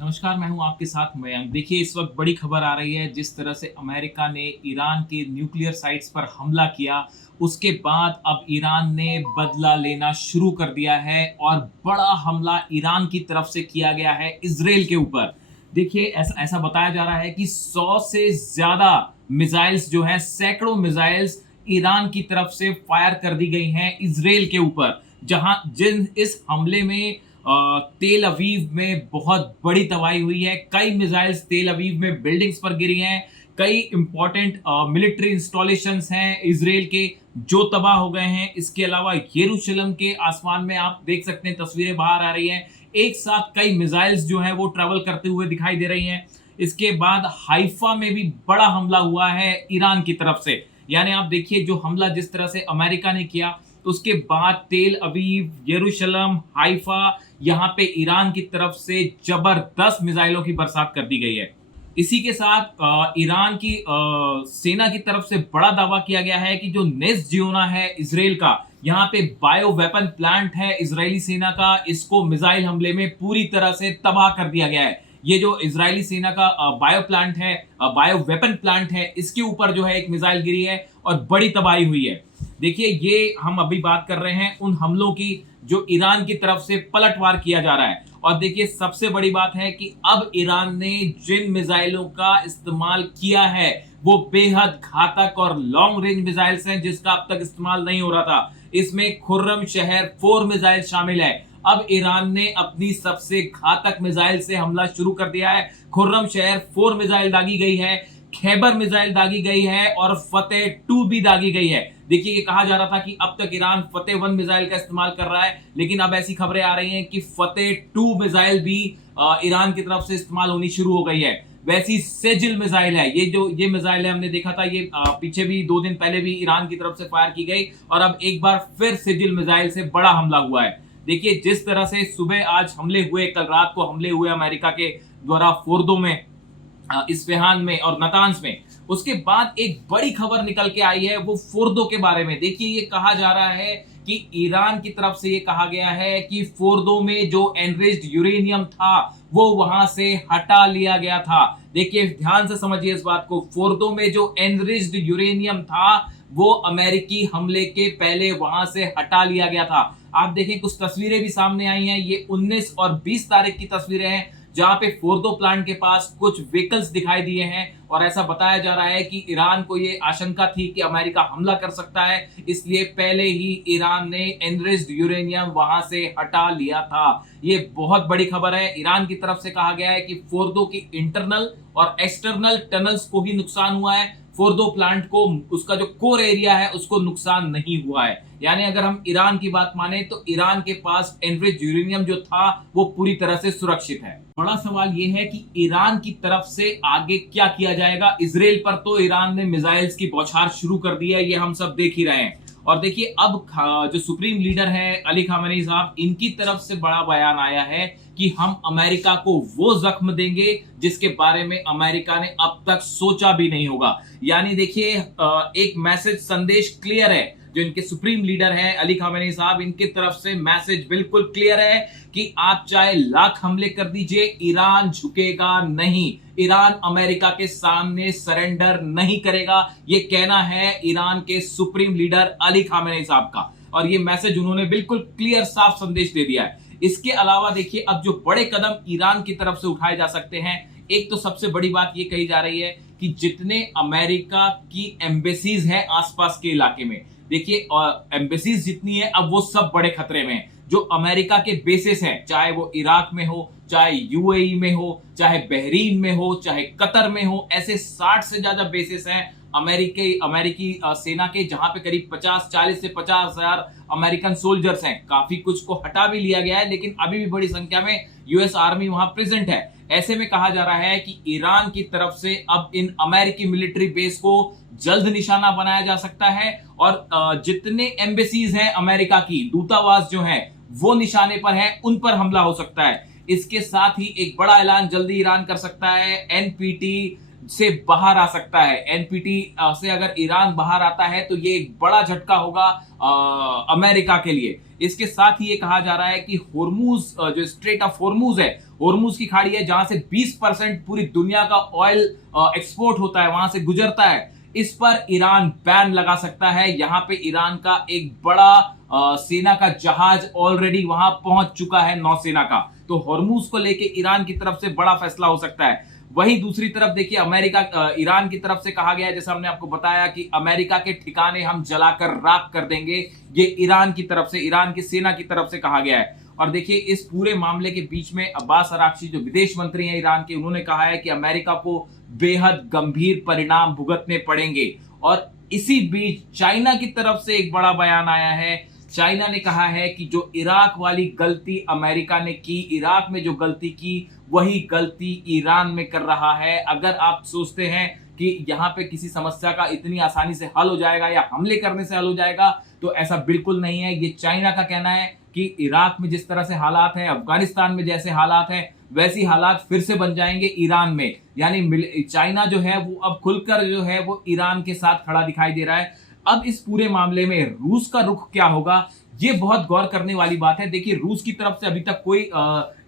नमस्कार, मैं हूं आपके साथ मयंक। देखिए, इस वक्त बड़ी खबर आ रही है। जिस तरह से अमेरिका ने ईरान के न्यूक्लियर साइट्स पर हमला किया, उसके बाद अब ईरान ने बदला लेना शुरू कर दिया है और बड़ा हमला ईरान की तरफ से किया गया है इजराइल के ऊपर। देखिए, ऐसा ऐसा बताया जा रहा है कि 100 से ज्यादा मिसाइल्स जो हैं, सैकड़ों मिसाइल्स ईरान की तरफ से फायर कर दी गई हैं इजराइल के ऊपर। जहां जिन इस हमले में तेल अवीव में बहुत बड़ी तबाही हुई है। कई मिसाइल्स तेल अवीव में बिल्डिंग्स पर गिरी हैं। कई इंपॉर्टेंट मिलिट्री इंस्टॉलेशंस हैं इजराइल के जो तबाह हो गए हैं। इसके अलावा यरूशलेम के आसमान में आप देख सकते हैं, तस्वीरें बाहर आ रही हैं। एक साथ कई मिसाइल्स जो हैं वो ट्रेवल करते हुए दिखाई दे रही हैं। इसके बाद हाइफा में भी बड़ा हमला हुआ है ईरान की तरफ से। यानी आप देखिए, जो हमला जिस तरह से अमेरिका ने किया, तो उसके बाद तेल अवीव, यरूशलेम, हाइफा, यहाँ पे ईरान की तरफ से जबरदस्त मिसाइलों की बरसात कर दी गई है। इसी के साथ ईरान की सेना की तरफ से बड़ा दावा किया गया है कि जो नेस जियोना है इजराइल का, यहाँ पे बायो वेपन प्लांट है इजरायली सेना का, इसको मिसाइल हमले में पूरी तरह से तबाह कर दिया गया है। ये जो इजरायली सेना का बायो प्लांट है, बायो वेपन प्लांट है, इसके ऊपर जो है एक मिसाइल गिरी है और बड़ी तबाही हुई है। देखिए, ये हम अभी बात कर रहे हैं उन हमलों की जो ईरान की तरफ से पलटवार किया जा रहा है। और देखिए, सबसे बड़ी बात है कि अब ईरान ने जिन मिसाइलों का इस्तेमाल किया है वो बेहद घातक और लॉन्ग रेंज मिसाइल्स हैं, जिसका अब तक इस्तेमाल नहीं हो रहा था। इसमें खुर्रम शहर 4 मिसाइल शामिल है। अब ईरान ने अपनी सबसे घातक मिसाइल से हमला शुरू कर दिया है। खुर्रम शहर 4 मिसाइल दागी गई है, खैबर मिसाइल दागी गई है और फतेह 2 भी दागी गई है। देखिए, ये कहा जा रहा था कि अब तक ईरान फतेह 1 मिसाइल का इस्तेमाल कर रहा है, लेकिन अब ऐसी खबरें आ रही हैं कि फतेह 2 मिसाइल भी ईरान की तरफ से इस्तेमाल होनी शुरू हो गई है। वैसी सेजिल मिसाइल है, ये मिसाइल है, हमने देखा था ये पीछे भी 2 दिन पहले भी ईरान की तरफ से फायर की गई और अब एक बार फिर सेजिल मिसाइल से बड़ा हमला हुआ है। देखिए, जिस तरह से सुबह आज हमले हुए, कल रात को हमले हुए अमेरिका के द्वारा फोर्दो में, इस्फहान में और नतांज में, उसके बाद एक बड़ी खबर निकल के आई है वो फोर्दो के बारे में। देखिए, ये कहा जा रहा है कि ईरान की तरफ से ये कहा गया है कि फोर्दो में जो एनरिच्ड यूरेनियम था वो वहां से हटा लिया गया था। देखिए, ध्यान से समझिए इस बात को। फोर्दो में जो एनरिच्ड यूरेनियम था वो अमेरिकी हमले के पहले वहां से हटा लिया गया था। आप देखें, कुछ तस्वीरें भी सामने आई हैं। ये 19 और 20 तारीख की तस्वीरें हैं, जहां पे फोर्दो प्लांट के पास कुछ व्हीकल्स दिखाई दिए हैं और ऐसा बताया जा रहा है कि ईरान को ये आशंका थी कि अमेरिका हमला कर सकता है, इसलिए पहले ही ईरान ने एनरिच्ड यूरेनियम वहां से हटा लिया था। ये बहुत बड़ी खबर है। ईरान की तरफ से कहा गया है कि फोर्दो की इंटरनल और एक्सटर्नल टनल्स को ही नुकसान हुआ है। फोर्दो प्लांट को, उसका जो कोर एरिया है, उसको नुकसान नहीं हुआ है। यानी अगर हम ईरान की बात माने तो ईरान के पास एनरिच्ड यूरेनियम जो था वो पूरी तरह से सुरक्षित है। बड़ा सवाल ये है कि ईरान की तरफ से आगे क्या किया जाएगा। इजराइल पर तो ईरान ने मिसाइल्स की बौछार शुरू कर दी है, ये हम सब देख ही रहे हैं। और देखिए, अब जो सुप्रीम लीडर है अली खामेनी साहब, इनकी तरफ से बड़ा बयान आया है कि हम अमेरिका को वो जख्म देंगे जिसके बारे में अमेरिका ने अब तक सोचा भी नहीं होगा। यानी देखिए, एक मैसेज, संदेश क्लियर है। जो इनके सुप्रीम लीडर हैं अली खामेनी साहब, इनकी तरफ से मैसेज बिल्कुल क्लियर है कि आप चाहे लाख हमले कर दीजिए, ईरान झुकेगा नहीं। ईरान अमेरिका के सामने सरेंडर नहीं करेगा। ये कहना है ईरान के सुप्रीम लीडर अली खामेनी साहब का, और ये मैसेज उन्होंने बिल्कुल क्लियर, साफ संदेश दे दिया है। इसके अलावा देखिए, अब जो बड़े कदम ईरान की तरफ से उठाए जा सकते हैं, एक तो सबसे बड़ी बात ये कही जा रही है कि जितने अमेरिका की एम्बेसीज हैं आसपास के इलाके में, देखिए एम्बेसीज जितनी है, अब वो सब बड़े खतरे में हैं। जो अमेरिका के बेसिस हैं, चाहे वो इराक में हो, चाहे यूएई में हो, चाहे बहरीन में हो, चाहे कतर में हो, ऐसे 60 से ज्यादा बेसिस हैं अमेरिकी सेना के, जहां पे करीब 40 से 50 हजार अमेरिकन सोल्जर्स हैं। काफी कुछ को हटा भी लिया गया है, लेकिन अभी भी बड़ी संख्या में यूएस आर्मी वहां प्रेजेंट है। ऐसे में कहा जा रहा है कि ईरान की तरफ से अब इन अमेरिकी मिलिट्री बेस को जल्द निशाना बनाया जा सकता है और जितने एम्बेसीज हैं अमेरिका की, दूतावास जो हैं वो निशाने पर हैं, उन पर हमला हो सकता है। इसके साथ ही एक बड़ा ऐलान जल्दी ईरान कर सकता है। एनपीटी से बाहर आ सकता है। एनपीटी से अगर ईरान बाहर आता है तो ये एक बड़ा झटका होगा अमेरिका के लिए। इसके साथ ही ये कहा जा रहा है कि होर्मुज जो स्ट्रेट ऑफ होर्मुज है, होर्मुज की खाड़ी है जहां से 20% पूरी दुनिया का ऑयल एक्सपोर्ट होता है, वहां से गुजरता है, इस पर ईरान बैन लगा सकता है। यहां पे ईरान का एक बड़ा सेना का जहाज ऑलरेडी वहां पहुंच चुका है, नौसेना का। तो होर्मुज को लेके ईरान की तरफ से बड़ा फैसला हो सकता है। वहीं दूसरी तरफ देखिए अमेरिका ईरान की तरफ से कहा गया है, जैसे हमने आपको बताया कि अमेरिका के ठिकाने हम जलाकर राख कर देंगे, ये ईरान की तरफ से, ईरान की सेना की तरफ से कहा गया है। और देखिए इस पूरे मामले के बीच में अब्बास अराक्ची जो विदेश मंत्री हैं ईरान के, उन्होंने कहा है कि अमेरिका को बेहद गंभीर परिणाम भुगतने पड़ेंगे। और इसी बीच चाइना की तरफ से एक बड़ा बयान आया है। चाइना ने कहा है कि जो इराक वाली गलती अमेरिका ने की, इराक में जो गलती की, वही गलती ईरान में कर रहा है। अगर आप सोचते हैं कि यहां पे किसी समस्या का इतनी आसानी से हल हो जाएगा या हमले करने से हल हो जाएगा, तो ऐसा बिल्कुल नहीं है। ये चाइना का कहना है कि इराक में जिस तरह से हालात हैं, अफगानिस्तान में जैसे हालात हैं, वैसी हालात फिर से बन जाएंगे ईरान में। यानी चाइना जो है वो अब खुलकर जो है वो ईरान के साथ खड़ा दिखाई दे रहा है। अब इस पूरे मामले में रूस का रुख क्या होगा, ये बहुत गौर करने वाली बात है। देखिए रूस की तरफ से अभी तक कोई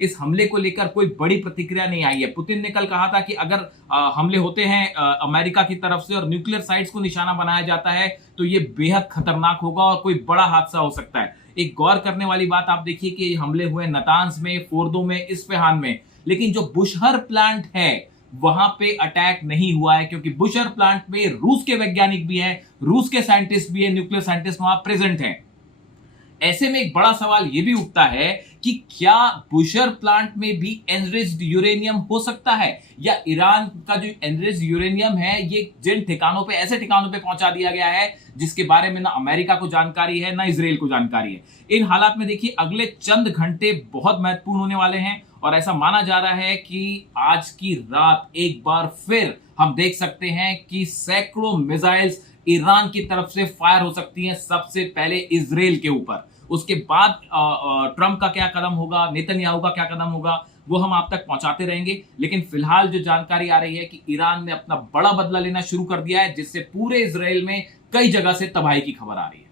इस हमले को लेकर कोई बड़ी प्रतिक्रिया नहीं आई है। पुतिन ने कल कहा था कि अगर हमले होते हैं अमेरिका की तरफ से और न्यूक्लियर साइट्स को निशाना बनाया जाता है तो ये बेहद खतरनाक होगा और कोई बड़ा हादसा हो सकता है। एक गौर करने वाली बात आप देखिए कि हमले हुए नतांज में, फोर्दो में, इस्फहान में, लेकिन जो बुशहर प्लांट है वहां पे अटैक नहीं हुआ है, क्योंकि बुशहर प्लांट में रूस के वैज्ञानिक भी हैं, रूस के साइंटिस्ट भी हैं, न्यूक्लियर साइंटिस्ट वहां प्रेजेंट हैं। ऐसे में एक बड़ा सवाल यह भी उठता है कि क्या बुशहर प्लांट में भी एनरिच्ड यूरेनियम हो सकता है, या ईरान का जो एनरिच्ड यूरेनियम है ये जिन ठिकानों पे, ऐसे ठिकानों पे पहुंचा दिया गया है जिसके बारे में ना अमेरिका को जानकारी है ना इजराइल को जानकारी है। इन हालात में देखिए अगले चंद घंटे बहुत महत्वपूर्ण होने वाले हैं और ऐसा माना जा रहा है कि आज की रात एक बार फिर हम देख सकते हैं कि सैकड़ों मिसाइल्स ईरान की तरफ से फायर हो सकती हैं, सबसे पहले इजराइल के ऊपर। उसके बाद ट्रंप का क्या कदम होगा, नेतन्याहू का क्या कदम होगा, वो हम आप तक पहुंचाते रहेंगे। लेकिन फिलहाल जो जानकारी आ रही है कि ईरान ने अपना बड़ा बदला लेना शुरू कर दिया है, जिससे पूरे इजराइल में कई जगह से तबाही की खबर आ रही है।